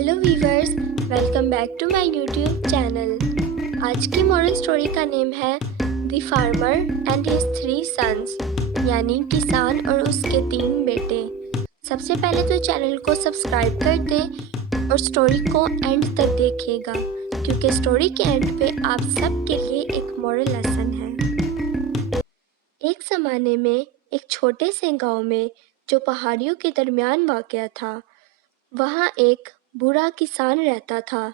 Hello viewers, welcome back to my YouTube channel. आज की moral story का name है the farmer and his 3 sons, यानी किसान और उसके 3 बेटे। सबसे पहले तो चैनल को सब्सक्राइब कर दें और स्टोरी को एंड तक देखिएगा, क्योंकि स्टोरी के एंड पे आप सबके लिए एक मॉरल लेसन है। एक ज़माने में एक छोटे से गांव में, जो पहाड़ियों के दरमियान वाक़या था, वहाँ एक बूढ़ा किसान रहता था।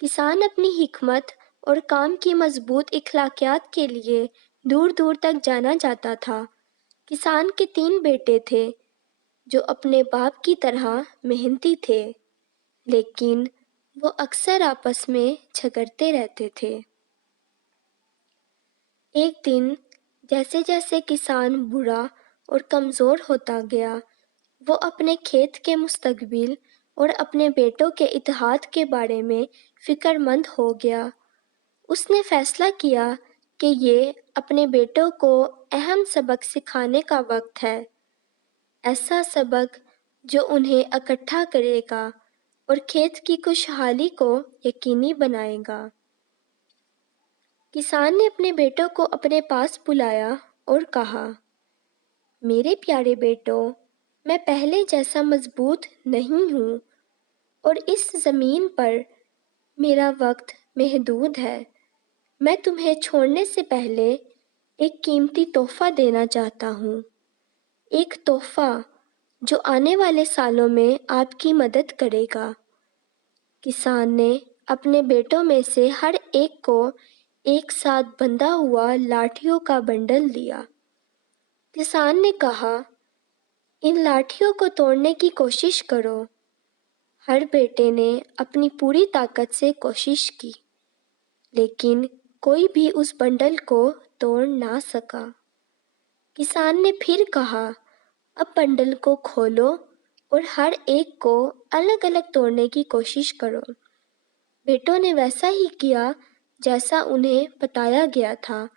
किसान अपनी हिकमत और काम की मजबूत इखलाकियात के लिए दूर दूर तक जाना जाता था। किसान के 3 बेटे थे, जो अपने बाप की तरह मेहनती थे, लेकिन वो अक्सर आपस में झगड़ते रहते थे। एक दिन जैसे जैसे किसान बूढ़ा और कमज़ोर होता गया, वो अपने खेत के मुस्तकबिल और अपने बेटों के इत्तेहाद के बारे में फ़िक्रमंद हो गया। उसने फ़ैसला किया कि ये अपने बेटों को अहम सबक सिखाने का वक्त है, ऐसा सबक जो उन्हें इकट्ठा करेगा और खेत की खुशहाली को यकीनी बनाएगा। किसान ने अपने बेटों को अपने पास बुलाया और कहा, मेरे प्यारे बेटों, मैं पहले जैसा मजबूत नहीं हूँ और इस ज़मीन पर मेरा वक्त महदूद है। मैं तुम्हें छोड़ने से पहले एक कीमती तोहफ़ा देना चाहता हूँ, एक तोहफ़ा जो आने वाले सालों में आपकी मदद करेगा। किसान ने अपने बेटों में से हर एक को एक साथ बंधा हुआ लाठियों का बंडल दिया। किसान ने कहा, इन लाठियों को तोड़ने की कोशिश करो। हर बेटे ने अपनी पूरी ताकत से कोशिश की, लेकिन कोई भी उस बंडल को तोड़ ना सका। किसान ने फिर कहा, अब बंडल को खोलो और हर एक को अलग अलग तोड़ने की कोशिश करो। बेटों ने वैसा ही किया जैसा उन्हें बताया गया था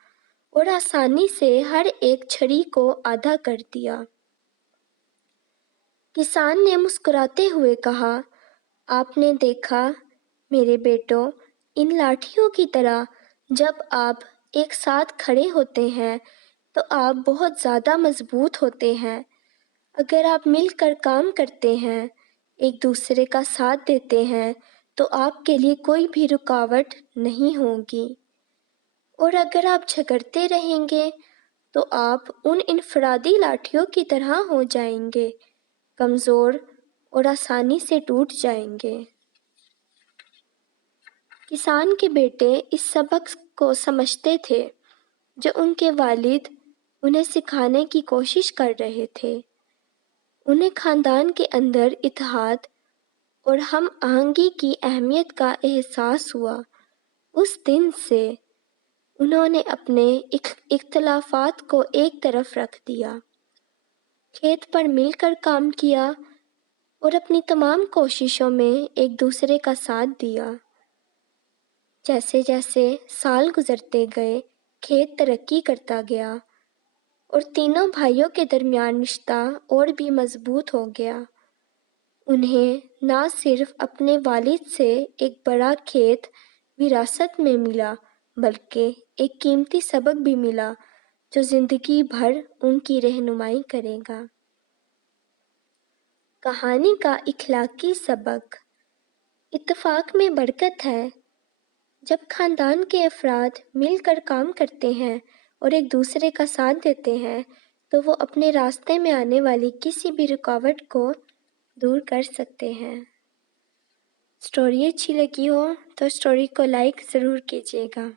और आसानी से हर एक छड़ी को आधा कर दिया। किसान ने मुस्कुराते हुए कहा, आपने देखा मेरे बेटों, इन लाठियों की तरह जब आप एक साथ खड़े होते हैं तो आप बहुत ज़्यादा मजबूत होते हैं। अगर आप मिलकर काम करते हैं, एक दूसरे का साथ देते हैं, तो आपके लिए कोई भी रुकावट नहीं होगी। और अगर आप झगड़ते रहेंगे तो आप उन इनफरादी लाठियों की तरह हो जाएंगे, कमज़ोर और आसानी से टूट जाएंगे। किसान के बेटे इस सबक को समझते थे जो उनके वालिद उन्हें सिखाने की कोशिश कर रहे थे। उन्हें ख़ानदान के अंदर इत्तेहाद और हम आहंगी की अहमियत का एहसास हुआ। उस दिन से उन्होंने अपने इख्तलाफात को एक तरफ रख दिया, खेत पर मिलकर काम किया और अपनी तमाम कोशिशों में एक दूसरे का साथ दिया। जैसे जैसे साल गुजरते गए, खेत तरक्की करता गया और तीनों भाइयों के दरमियान रिश्ता और भी मजबूत हो गया। उन्हें ना सिर्फ अपने वालिद से एक बड़ा खेत विरासत में मिला, बल्कि एक कीमती सबक भी मिला जो ज़िंदगी भर उनकी रहनुमाई करेगा। कहानी का इखलाकी सबक। इत्तेफाक में बरकत है। जब ख़ानदान के अफराद मिलकर काम करते हैं और एक दूसरे का साथ देते हैं, तो वो अपने रास्ते में आने वाली किसी भी रुकावट को दूर कर सकते हैं। स्टोरी अच्छी लगी हो तो स्टोरी को लाइक ज़रूर कीजिएगा।